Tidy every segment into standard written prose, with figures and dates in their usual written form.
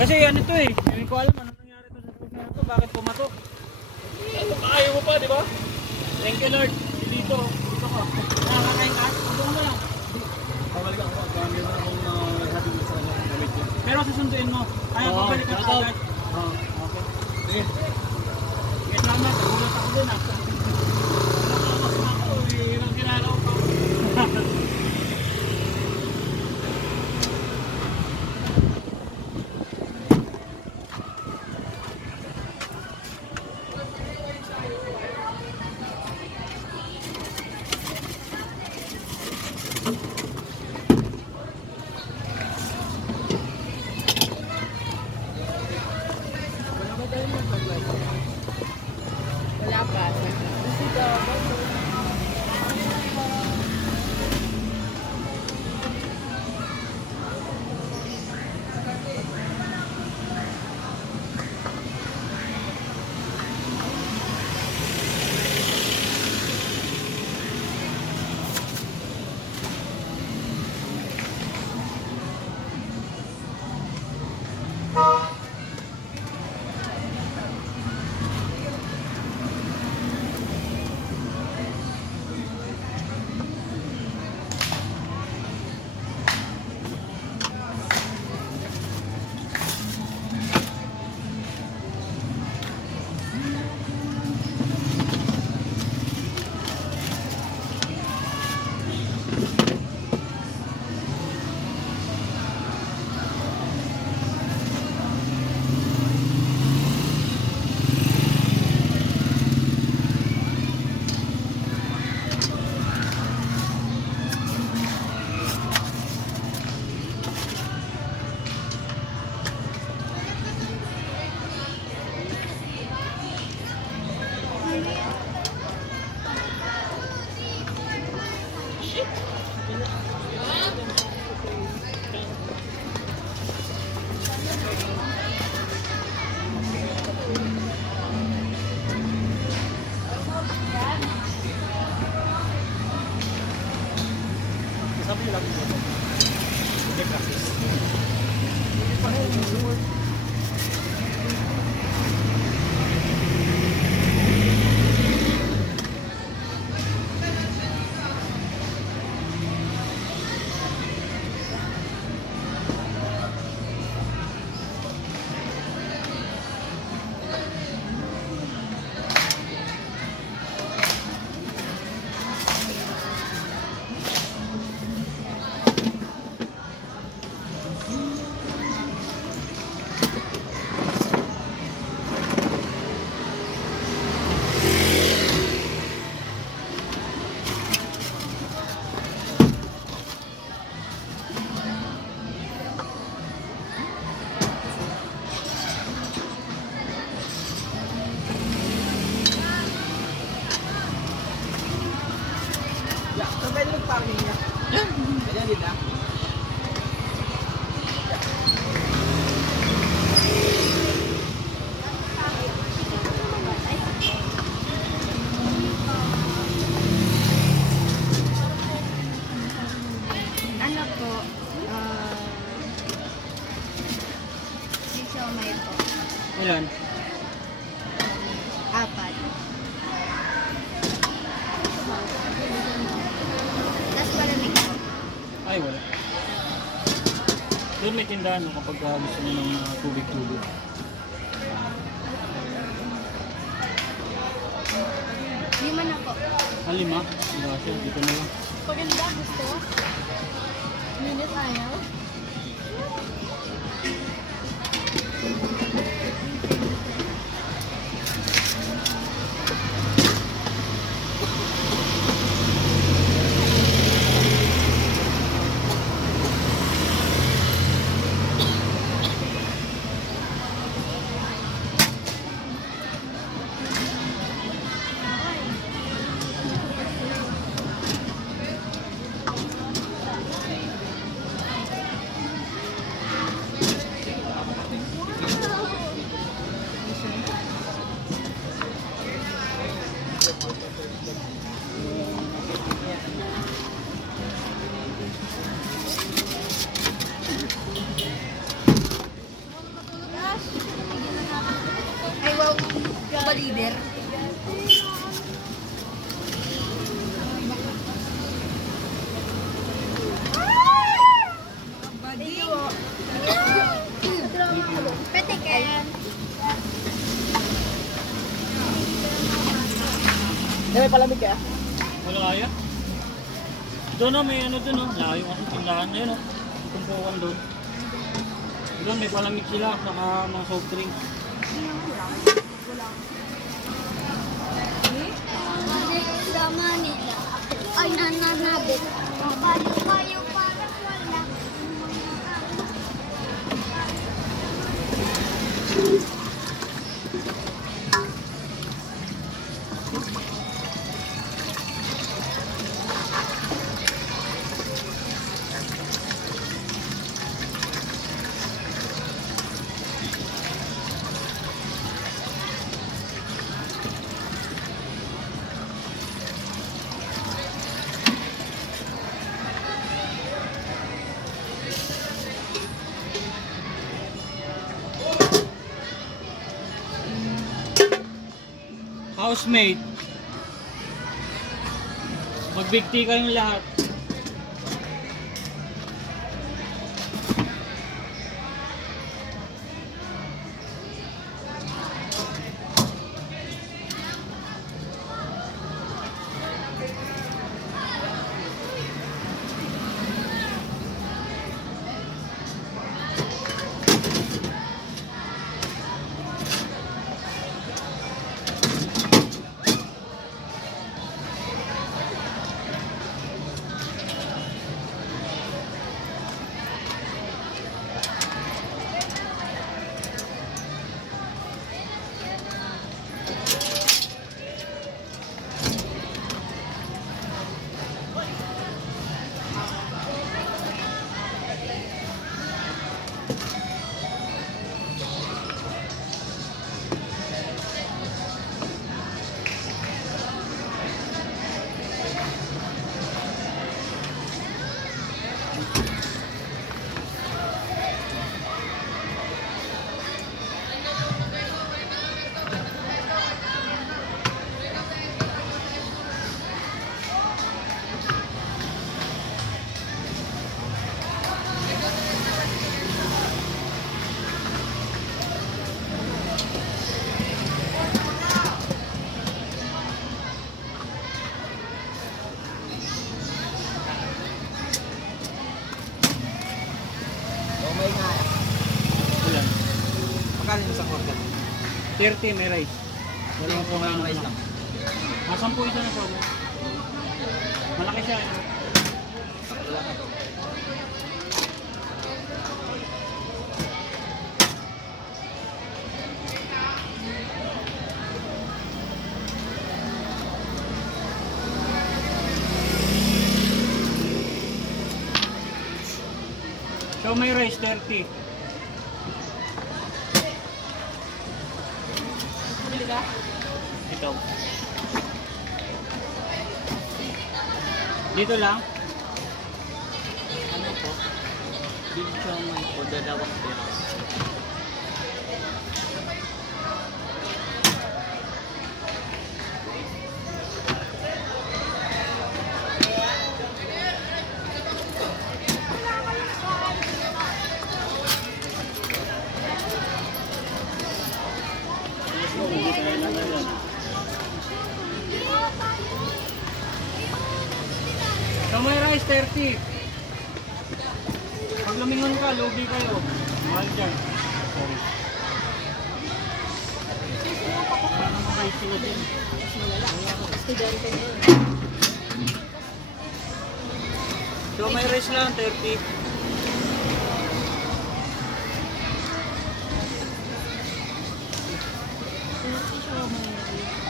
Kasi ano to eh, hindi ko alam ano nangyari to sa food na to, bakit pumatok. Ano, ayaw mo pa, di ba? Thank you Lord, dito ka. Nakakain ka, punto mo lang. Pabalik ako, meron akong hatid sa gamit ko. Pero susunduin mo, ayaw pabalik ka agad. Oo. Okay. Sige. Sige, salamat, nagulat ako dun ah. Ako eh, ilang kinalaw pa. Wala pa. Sabi niyo lang ito. Hindi practice. So, pwede mag-parking niya? Ayan din na. Ano po, may siomay po. Ilan? 4. Tapos palamig po. Ay, wala. Doon may tindahan no, kapag gusto mo ng tubig-tubig. 5 na po. 5? Diba siya, dito na lang. Paganda gusto? Minute ayaw? ba leader? Petiken. May palamig kaya? Wala kaya? Doon na, may ano doon oh. Layo kasi tindahan na yun oh. Tumpukan doon. Doon may palamig sila, saka mga soft drink. Sa Manila. Ay, nananabit. Kayo parang wala. Housemate. Mag-big tea kayong lahat. O may nga. Ulan. Magkano yung isang order? 30 may rice. Walang Kung may rice lang. Asan po ito na po? Malaki siya. Ano? Wala ka. So may rice 30. Bili ka? Ito. Dito lang. Ano po? Big siomay po, dalawang pera. So may rice 30. Pag lumingon ka, lugi kayo. Mahal dyan. Sorry. Wala namang rice sila dyan. So may rice lang 30.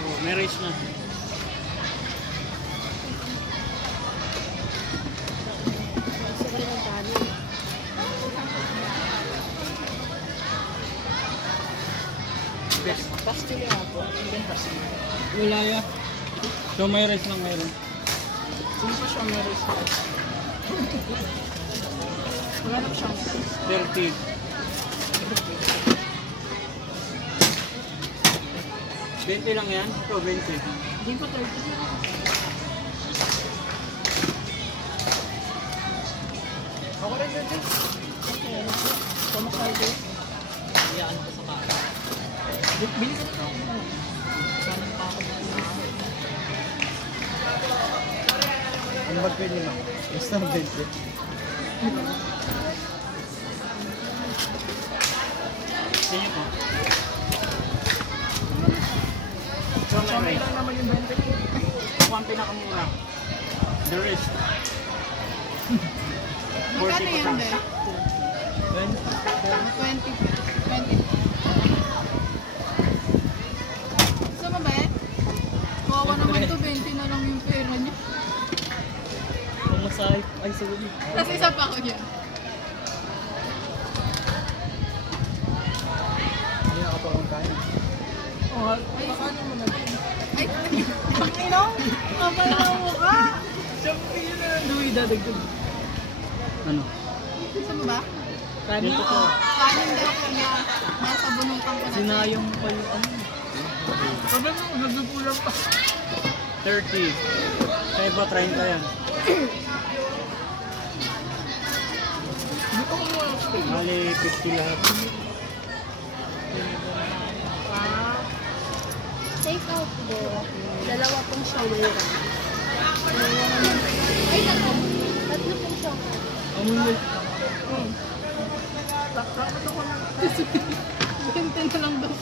Oh, may rice na. Pastil nga po. Indian pastil. Wala ya. So may rice lang meron. Sino pa siya may rice? Wala na siya. 30. 20 lang yan? Ito, 20. Hindi pa 30. Ako rin, 20. Kumakal din. Iyaan ko sa kaka. Bili ka na ako. Kanan pa ako na Ano ba pwede mo? Basta 20. Sa inyo po. So, may lang naman yung 20. Ako ang pinakamura. The rest. 40 Magkano yan, pa. Be? 20. 20. Gusto mo, Be? Kawawa naman to, 20 na lang yung pera niya. Pumasahit. Ay, sorry. Tapos isa pa ako dyan. Hindi nakapagpagkain. Oh, ay, paano mo na din? Ay, pakino? Kapal na mukha. Siyempre yun na. Louie, dadagdag. Ano? Gusto mo ba? Kanin ko. Kanin daw kuya. Nasa bunungkang ko na. Sinayang pa yung ano. Sabi mo, nagdupulang pa. 30. Sa iba, 30 yan. Bali, 50 lahat. Take out po. Dalawa pong siomay lang. Ay, tatlo. Tatlo pong siomay. Ano yun? 20 na lang daw.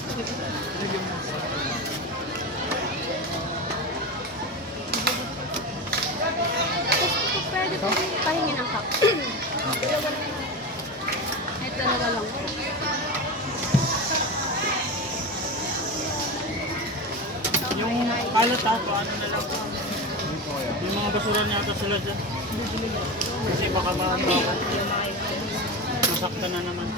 Pwede po pahingi ng cup. Ay, talaga lang. Yung kalat ha, paano na lang. Yung mga basura niya ata sila dyan. Kasi baka masakta na naman.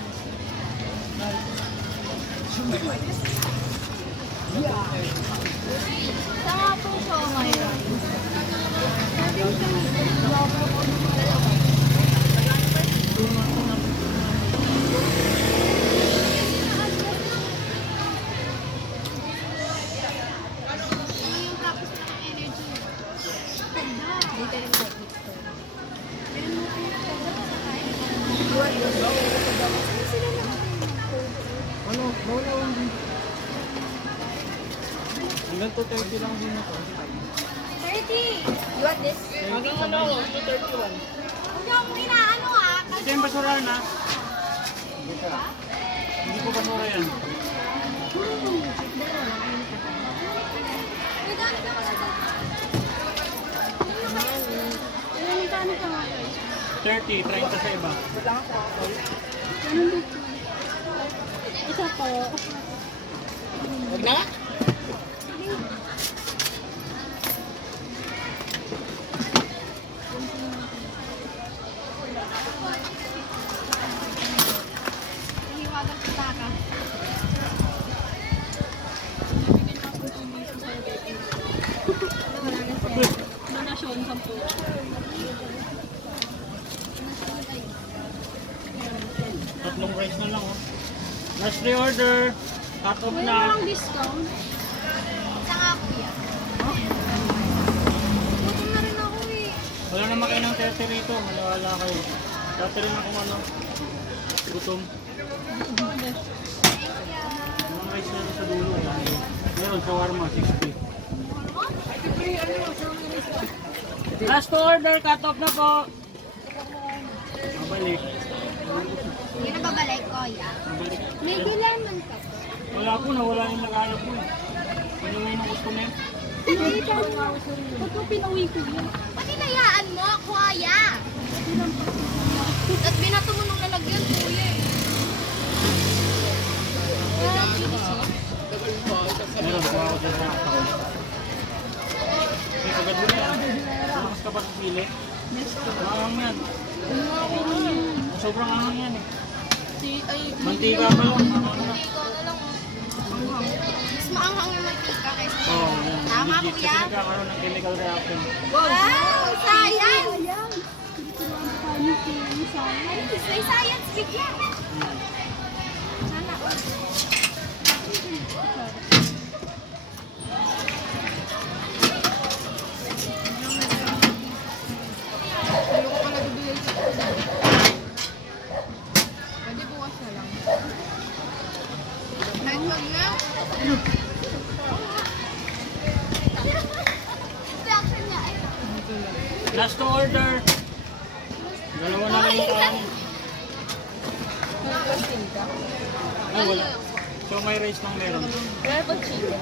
Saan po siomay lang? Ano? Bawala lang din. Hanggang 230 lang din ito. 30! You want this? Hanggang ano ako? 231. Huwag niyo akong inaano ah. Ito yung basura na. Hindi ko basura yan. May dami ka pala dito. May dami ka nga. 30, 30 sa iba. Isa po. Huwag na? Hiwagang kita ka. Donasyon, 10. Tatlong rice na lang oh. Last pre-order. Cut off Wala na. lang discount. Isa nga kuya. Gutom na rin ako eh. Wala naman kayo ng 30 rito. Malawala kayo. Dati rin ako ano. Gutom. Yung rice na rin sa dulo. Meron shawarma, 60. Last to order, cut off na po. Mabalik. Hindi na babalik kuya. Mabalik. May dilaman ka. Wala po, nawala yung nag-alap po. Ano yung gusto niya? Ba't mo pinuwi ko yun? Pati nayaan mo, kuya. At binato mo nung lalagyan, kuya eh. Meron po ako dyan sa account. Okay, kagad mo na yan. Mas kapag pili. Mahang yan. Sobrang ahang yan eh. Mantika pa lang. Mahang na. Ikaw na lang. Mas maanghang yung mantika kaysa sa Oo, yan. Tama, Legit kuya? kasi nagkakaroon ng chemical reaction. Wow! Science! May science bigyan. Sana all. Wag na. Reaction niya. Ay, Last to order. Dalawa na lang yung kanin. Ay, wala. So may rice lang meron. wala pag chicken.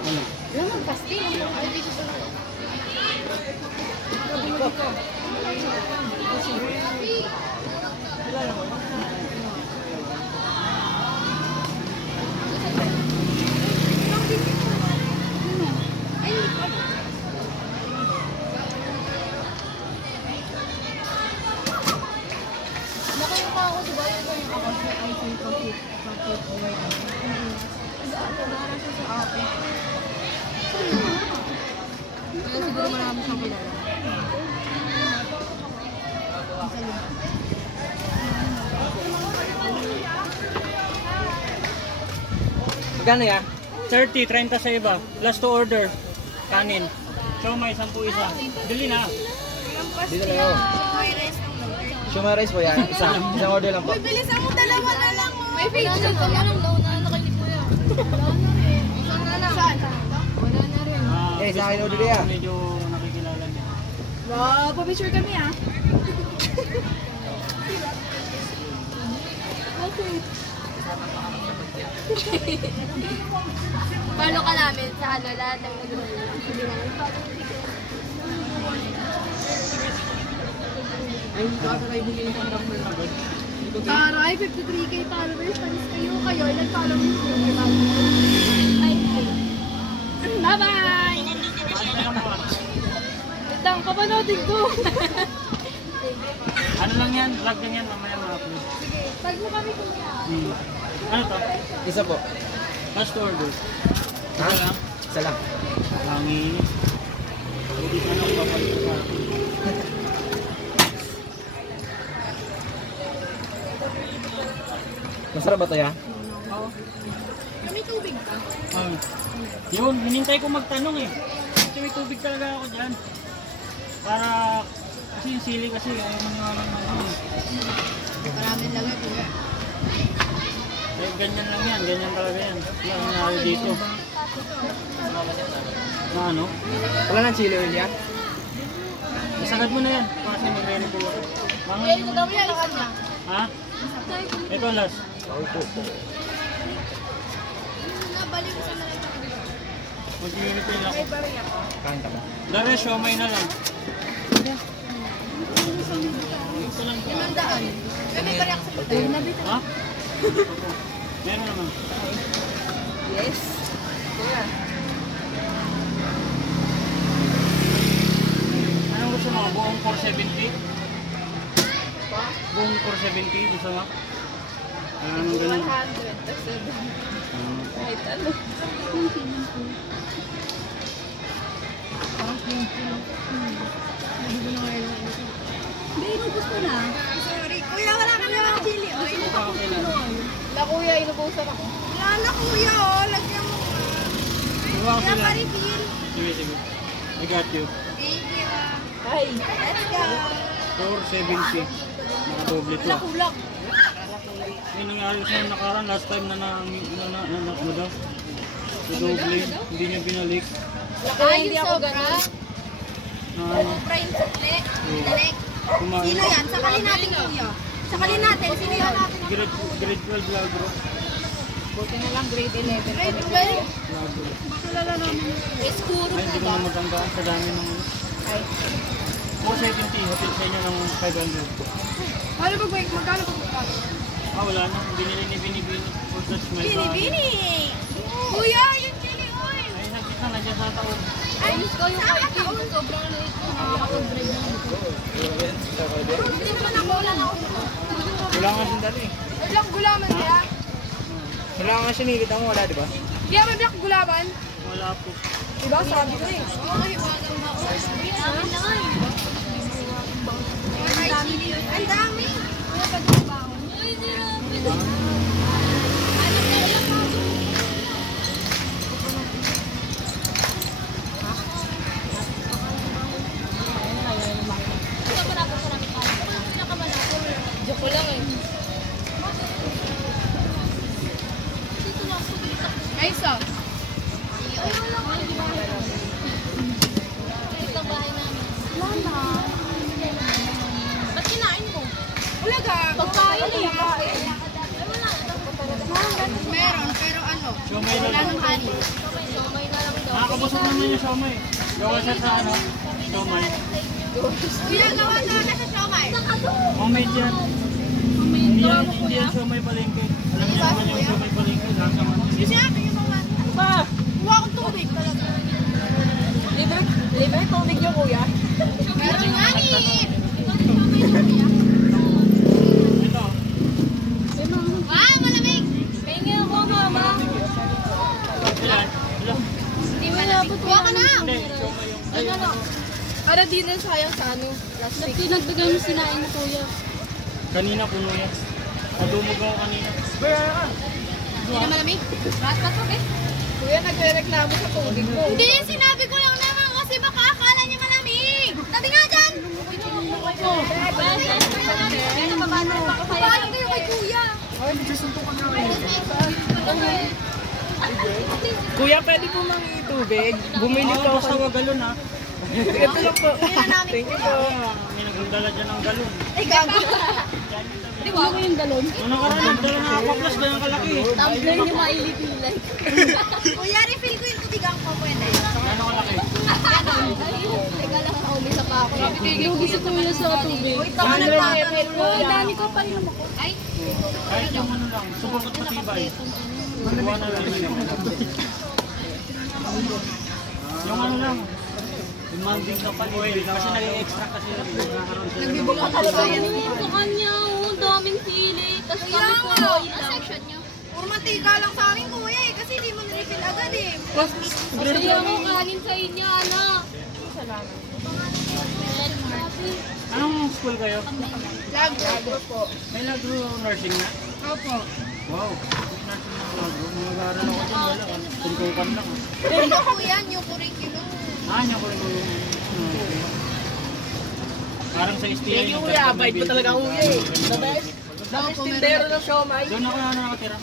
Ano? Wala mag-pastil. Ay, dito sa Ay, nakayuka ako, diba? Yung ako sa iPhone compute. Nara siya sa akin. Kaya siguro marami siyang kilala. Magkano yan? 30, 30 sa iba. Last to order. Kanin. So may 10 isa. Dali na. Dito lang yun. Shumai rice po yan. Isang order lang po. Uy, bilisan mo, dalawa na lang. May picture ka lang daw na nakalipo yan. Wala na. Saan? Wala na rin. Eh, sa akin order yan. Medyo nakikilala niya. Wow, pa-picture kami ah. Follow ka namin sa ano, lahat ng nag-follow. Ay, kakaray bumili ng number na ba? Taray, 53k followers. Panis kayo. Kayo, nag-follow mo yung Ay, Bye-bye! Wait lang, papanoodin ko. Ano lang yan? Vlog lang yan. Mamaya ma-upload. tag mo kami kuya. Ano to? Isa po. Last to order. Ha? Isa lang. Isa lang. Hangin. Hindi ka na papalit sa akin. Masarap ba ito yan? Kami tubig ka. Yun, hinintay ko magtanong eh. Kasi may tubig talaga ako dyan. Para, kasi yung sili kasi, ayaw maniwala ng ano eh. Maraming lagay kuya. Eh, ganyan lang yan, ganyan talaga yan. Wala nangyari dito. Na ano? Wala nang chili oil yan? Isagad mo na yan. Kasi magre-review ako. Mga, Kaya ito daw yan, isa niya. ha? Ito last. Nabalik ko sa nalang. Mag-refill ako. Kain ka ba? Dare, siomay na lang. Ito lang po. 500. Kami pa react sa pagkain. Ha? Meron naman. Yes. Kuya. Anong gusto mo? Buong 470? Buong 470? Gusto mo? Anong ganun? 100. That's it. Kahit ano. Hindi, inubos ko na. Sorry. Kuya, wala kami mga chili. O, Okay lang. La kuya, inubusan ako. wala na kuya, o. Lagyan mo nga. Diba Kuya, okay lang? pa-refill. Sige, sige. I got you. Thank you. Ay. Let's go. 470. Nakadoble to. Kulak. Yung nangyari sa nakaraan, last time na ano daw. Doble, hindi niya binalik. Ay, yung sobra. Na ano, Sobra yung sukle. Direct. kumain. Sino yan? Sakalin natin kuya. Sakalin natin. Sino yan? Grade 12 lagro. Buti na lang grade 11. Grade 12. Lagro. Iskuro Ay, hindi po ko ba? na matandaan sa dami ng... Ay. 470, hatid sa inyo ng 500. Ano ba, magkano ba? Ah, wala na. Binili ni Binibini. For such my Bini-bini. Kuya, yung chili oil. Ay, nakita na dyan sa taon. Ay, ko yung item. Sobrang liit ko. Nakakapag-bread lang ito. Hindi naman ako. Wala na ako. Wala nga sandali. Ilang gulaman kaya? Wala nga siya nilikita mo, wala di ba? Kaya may black gulaman? Wala po. Diba, sabi ko eh. Okay, bagang na ako. Ang dami na nga. Ang dami. Ang dami. Kuya, pag ba ako? Uy, zero. Ano kaya lang ako? Ito pa dapat marami pa. Pinakamalapot. Joke lang eh. Dito na ako. Ay, isa. Ito bahay namin. Ba't kinain ko? Wala ka. Pagkain eh. Meron, pero ano? Siomay na Wala lang. nang kanin. Somay na lang daw. Nakakabusog naman yung siomay. Gawa siya sa ano? Siomay. Kuya, gawa na sa siomay. Homemade yan. Hindi yan siomay palengke. Alam niyo naman yung siomay palengke. Lasa man. Kasi akin yung mga... Pa! Kuha akong tubig talaga. Libre tubig niyo, kuya. Meron nga ni. Ito. Wow, malamig. Pengi ako, mama. Ilan? Ilan? Hindi malapot. Kuha ka na. Hindi. Siomay yung... Para di na sayang sa ano. Plastic. Pinagdagan mo sinain mo, kuya. Kanina puno yan. Nadumog ako kanina. Hindi na malamig. Rat okay? Kuya, nagre-reklamo sa tubig mo. Hindi, sinabi ko lang naman kasi baka akala niya malamig. Tabi nga dyan. Paano kayo kay kuya? Kuya, pwede po mangi tubig? Bumili Oo, po basta ako. wag galon ha. Ito lang po. Thank you po. May nagdala dyan ng galon. Ay, gago. Di ba ako yung dalon? Ano ka rin? Nagdala na ako plus ganyan kalaki. Tumbler niyo mailipilay. Kuya, refill ko yung tubigang ko. Pwede. Ano kalaki? Teka lang, naumisa pa ako. Lugi si kuya sa tubig. Wait, tama na pa. Ang dami ko pa rin ako. Ay, Kahit yung ano lang, subok at matibay. Buwan na lang. Yung ano lang. Demanding ka pa rin. Kasi nag-extra kasi nagkakaroon sila. Nagbibuka talaga yan. sa kanya, oh, daming sili. Tapos Kaya kami nga. tuloy lang. section niyo? Puro mantika lang sa akin, kuya eh. Kasi di mo na-refill agad eh. Kaya mo kanin sa inyo, anak. Anong school kayo? Lagro po. May nagro nursing na? Opo. Wow. Nursing na nagro. Mag-aaral ako dyan. Wala ka. Tungkukan lang. Ano kuya, new curriculum. Niya ko rin parang sa STI. Thank you, kuya. Bait mo talaga, kuya eh. The best. The best tindero ng siomay. Doon ako nakatira.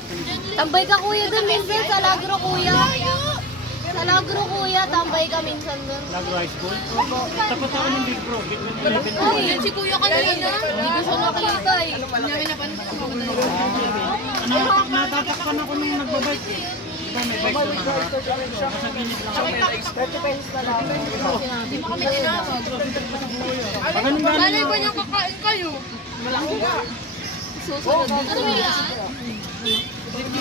Tambay ka kuya dun minsan sa Lagro kuya. Sa Lagro kuya, tambay ka minsan dun. Lagro High School. Tapat ako ng Big Bro. Big Bro. Ay, yan si kuya kanina. Hindi ko siya nakita eh. Natatakpan ako nung nagbabike eh. Diba may bike doon na ha? Sa gilid lang ako. 30 pesos na lang. Hindi mo kami tinawag. Pag anong galing Malay ba niyang kakain kayo? Susunod. Ano yan?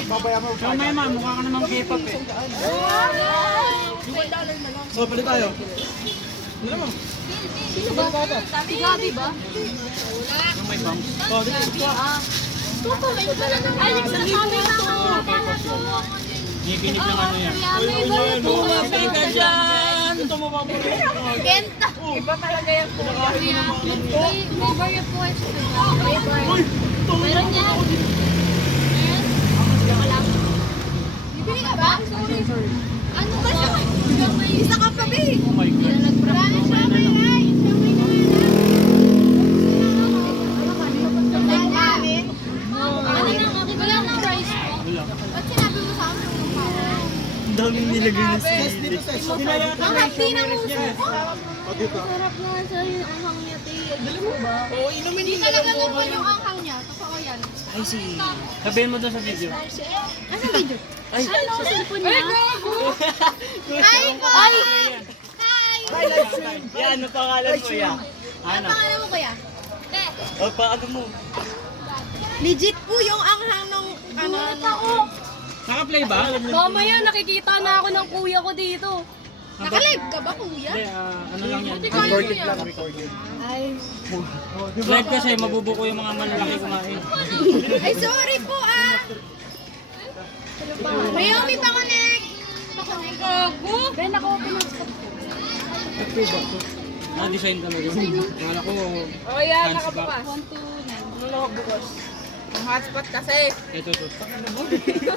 So may ma, mukha ka namang K-pop eh. So, pali tayo. Sino ba? Si Gabi ba? Yung may bumps. Ay, nagsasabi na ako. Giginig ng ano yan. Bumabay ka dyan! Ito mo ba po? Kenta. Iba talaga yan po. May barya po extra. May barya. Meron yan. Bibili ka ba? Sorry. Ano ba siya? Isa ka pa, be. Oh my God. Marami siya, may ay. Ano na, wala na rice po. Wala. Ba't sinabi mo sa amin? Ang daming nilagay na sis. Ang hapdi ng uso ko. Sarap nga sa ang hangya Dali mo ba? Oo, inumin Hindi din talaga normal yung anghang niya. Totoo yan. Ay, si... Sabihin mo doon sa video. Ano video? Ay, Ano ang cellphone niya? Hi po! Hi! yan, ano pangalan mo yan? Ano pangalan mo, kuya? O, paano mo? Legit po yung anghang nung ano. Naka-play ba? Mamaya nakikita na ako ng kuya ko dito. Nakalive ka ba, kuya? Hindi, ano lang yan. Recorded lang, recorded. Live kasi mabubuko yung mga malalaki kumain. Ay, sorry po ah! Mayumi pa connect! Gago! Ben, naka-open ang stop. Na-design talaga. Kala ko, Oh, yan, hands back. nakabukas. 1 to 9. Ano nakabukas? Ang hotspot kasi. Ito.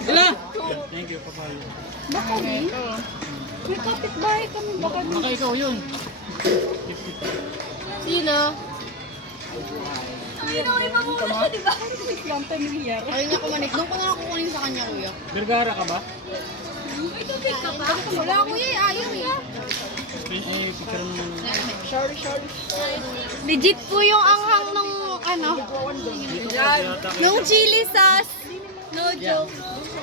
Ila! Thank you, papalo. Baka rin? May kapitbahay kami. Baka Baka ikaw yun. Sino? Ay, no, iba mo na, di ba? Ayaw niya kumanik. Doon ko na lang kukunin sa kanya, kuya. Vergara ka ba? Wala kuya, ayaw eh. Picture mo naman. Legit po yung anghang nung ano, nung chili sauce. No joke.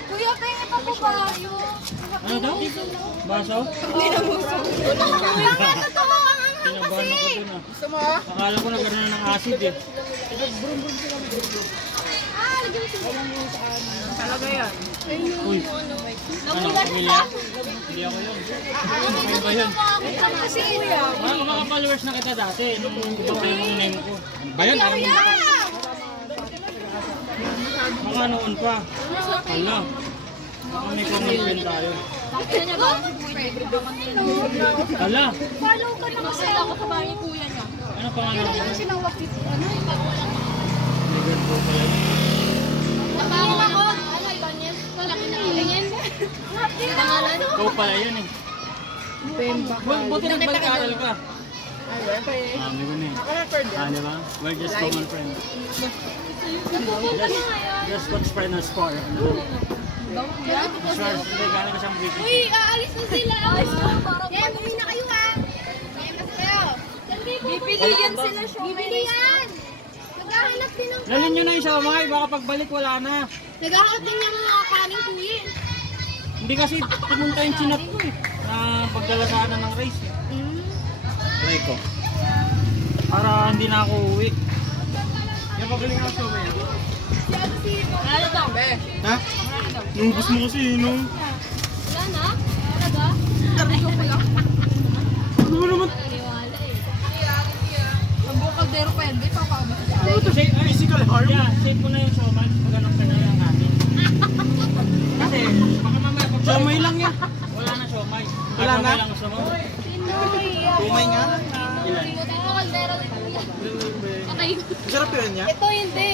Kuya, pengi pa po ba yun? Ano daw? Baso? Hindi na muso. Kuya, nga totoo ang anghang Pinabahan kasi. ako dun ah. Akala ko nagkaroon ng acid eh. Ah, lagyan mo sila. Uy. Ano? Pamilya? Hindi ako yun. Ano ba yun? Kasi, Mga followers na kita dati. Nung iba pa yung name ko. Ano ba yun? kuya! Mga noon pa. Hala. Baka may common friend tayo. Hala. Follow ka na kasi. Ako sa bahay kuya niya. Ano pangalan mo? Ano sinawak dito? Ano? Ligan po pala yun. Nabangon ako. Ano, iba niya? Malaki na ganyan. Pangalan? Ikaw pala yun eh. Buti nagbalik-aral ka. Ano yun eh. Di ba? We're just common friends. Just what's friends for? Sure, hindi gano'n ka siyang British. Uy, aalis na sila. Kaya bumili na kayo ha. Kaya na kayo. Bibili yan sila siya. Bibili yan. Naghahanap din ng Lalin nyo na yung siomay, baka pagbalik wala na. Naghahanap din ng mga kaning kuya. Hindi kasi pumunta yung chinat ko eh. Na pagdalasaanan ng rice eh. Try ko. Para hindi na ako uwi. Yung pagaling ako siomay. Ano to? Ha? Nubos mo kasi no? Wala na? Talaga? Ariyo ko lang. Ano ba naman? Naniwala eh. Ang bukaldero pa yan, di pa pa ba? Physical harm? Yeah, save ko na yung siomay. Maghanap ka na lang natin. Kasi baka mamaya pag siomay lang yan. Wala na siomay. Wala na? Lang gusto mo? Pinoy. Tumay nga. Ilan? Ito kaldero din kuya. Okay. Masarap yun niya. Ito hindi.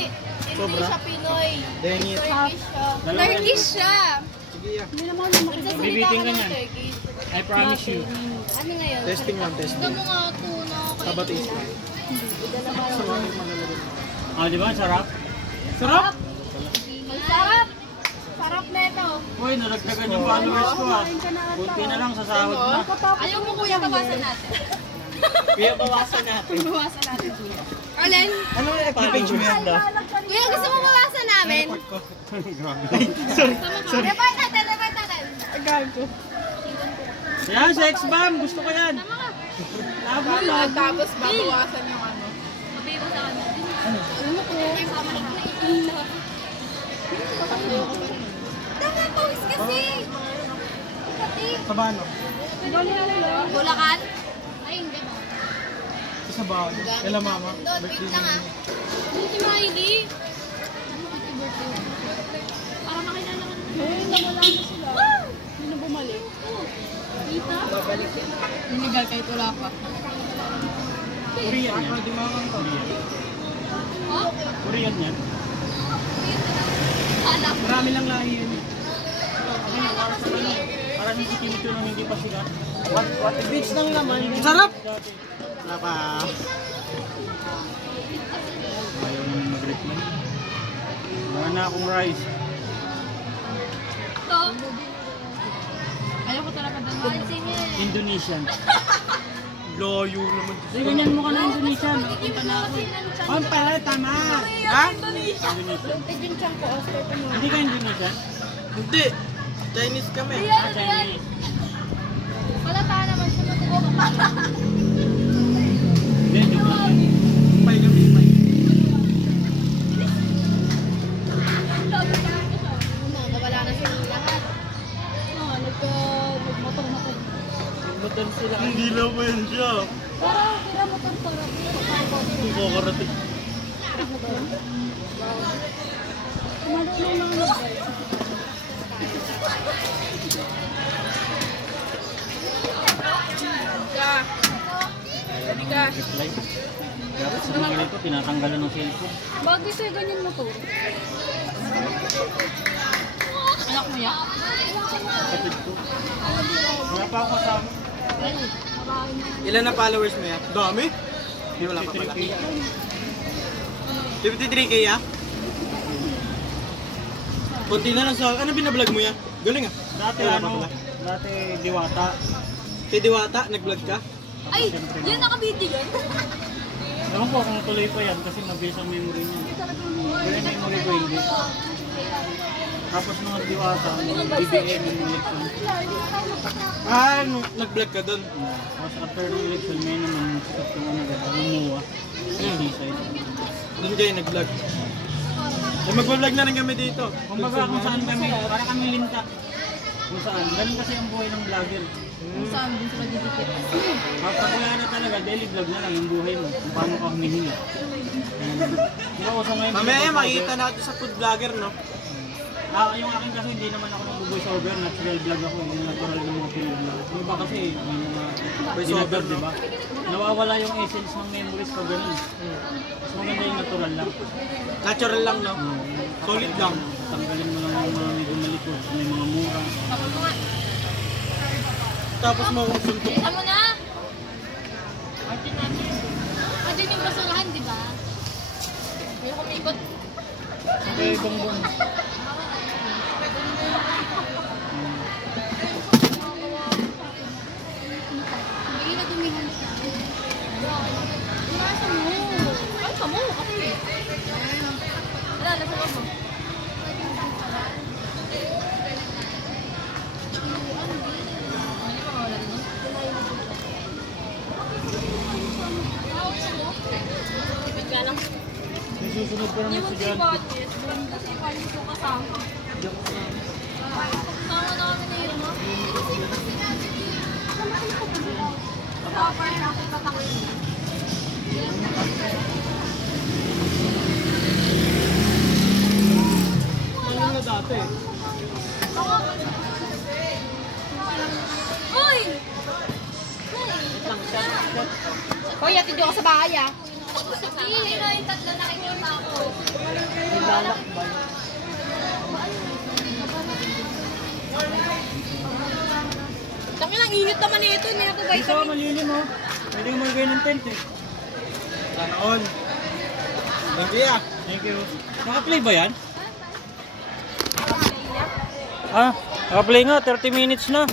Hindi siya Pinoy. Denit. Turkish siya. Dalawa yan. Turkish siya. Sige ya. Nagsasalita Bibiting ka ka ng niyan. Turkish. I promise you. Ano ngayon? Testing lang, Gusto testing. mo nga tuna. Tabatis. Ah, di ba? Sarap? Sarap. Sarap. Sarap na ito. Uy, naragdagan yung followers ko ah. Kunti na lang sa sahod na. Ayaw mo kuya, bawasan natin. Kaya bawasan natin. Bawasan natin kuya. Arlen, Ano yung FB page mo yan daw? kuya gusto mo bawasan namin? Sorry. Report natin, report natin. Yan, sex bomb! Gusto ko yan! Labo na! Tapos babawasan yung ano. Mabigo sa kanya. Ano mo ko? Tama, pawis kasi. Pati. Sabano? Bulacan? Ay, hindi mo. Sa Sabano. Kala mama. Doon, wait lang ah. Ano si Miley? Para makilala ka naman. Nawala na sila. Hindi na bumalik. Dita? Babalik yan. Illegal kahit wala pa. Korean yan. Korean. Oh? Korean yan. Alam. Marami lang lahi yun. Ay, para sa ano? Para sa si Kimito nung hindi pa sikat. What beach nang naman? Sarap! Dati. Napa. Ayaw naman mag-recommend. Wala na akong rice. Ito. Ayaw ko talaga doon. Indonesian. Layo naman. Hindi, ganyan mo ka na Indonesian. Punta na ako. Oh, pala, tama. Ha? Indonesian. Hindi ka Indonesian? Hindi. Chinese kami. Ah, Chinese. Malata naman siya matulog. Hindi, joke lang. Pay kami. Pay. Nawala na sila lahat. Nagmotor-motor. Motor sila. Hindi lang mo yun siya. Parang kira motor-motor. Kung kakarating. Kumarunong mga nag-bike. Reply. Dapat sa mga ganito, tinatanggalan ng cellphone. Bago sa'yo ganyan mo to. Anak mo yan? Kapit ko. Wala pa ako kasama. Ilan na followers mo yan? Dami. Hindi wala pa pala. 53k ya? Kunti na lang sa... Ano binablog mo yan? Galing ah. Dati Wala pa ano, pala. dati Diwata. Kay Diwata, nag-vlog ka? Ay, yan nakabiti yan. Ewan ko kung tuloy pa yan kasi mabilis ang memory niya. Pero yung memory ko hindi. Tapos nung Diwata, BBM yung election. Ah, nag-vlog ka doon. Tapos after ng election, may naman sikat yung ano, lumuwa. Seaside. Doon kayo nag-vlog. Eh, mag-vlog na rin kami dito. Kumbaga kung saan kami, para kami linta. Kung saan, ganun kasi ang buhay ng vlogger. Saan din sila didikit? Kapag wala na talaga, daily vlog na lang yung buhay mo. Kung paano ka humihinga. Di ba uso ngayon? Mamaya voice makikita over? natin sa food vlogger, no? Yung akin kasi hindi naman ako nag-voice over, natural vlog ako, yung natural ng mga film vlog. Yung iba kasi may mga Voice over, di ba? Nawawala yung essence ng memories pag ganun. Mas maganda yung natural lang. Natural lang, no? Solid lang. Tanggalin mo lang yung mga medyo malikot, may mga mura. Tapos mo nga. Tapos mo kung suntok. Bilisan mo na! Andyan yung basurahan, di ba? May kumikot. Okay, bongbong. Hindi na tumihan siya. Nasa mo. Ay, kamo. Kasi. Wala, nasa mo. May susunod pa naman si John. Kasi palis ko kasama. Kasama na kami na yun, no? Ano na dati? Uy! Hoy, atid ako sa bahay, ah. Sino yung tatlo nakikita ko? Tangin ang init naman nito, hindi ako guys. Ito, malilim oh. Pwede ka magagay ng tent eh. Sana all. Thank you, ah. Thank you. Naka-play ba yan? Ah, naka-play nga, 30 minutes na.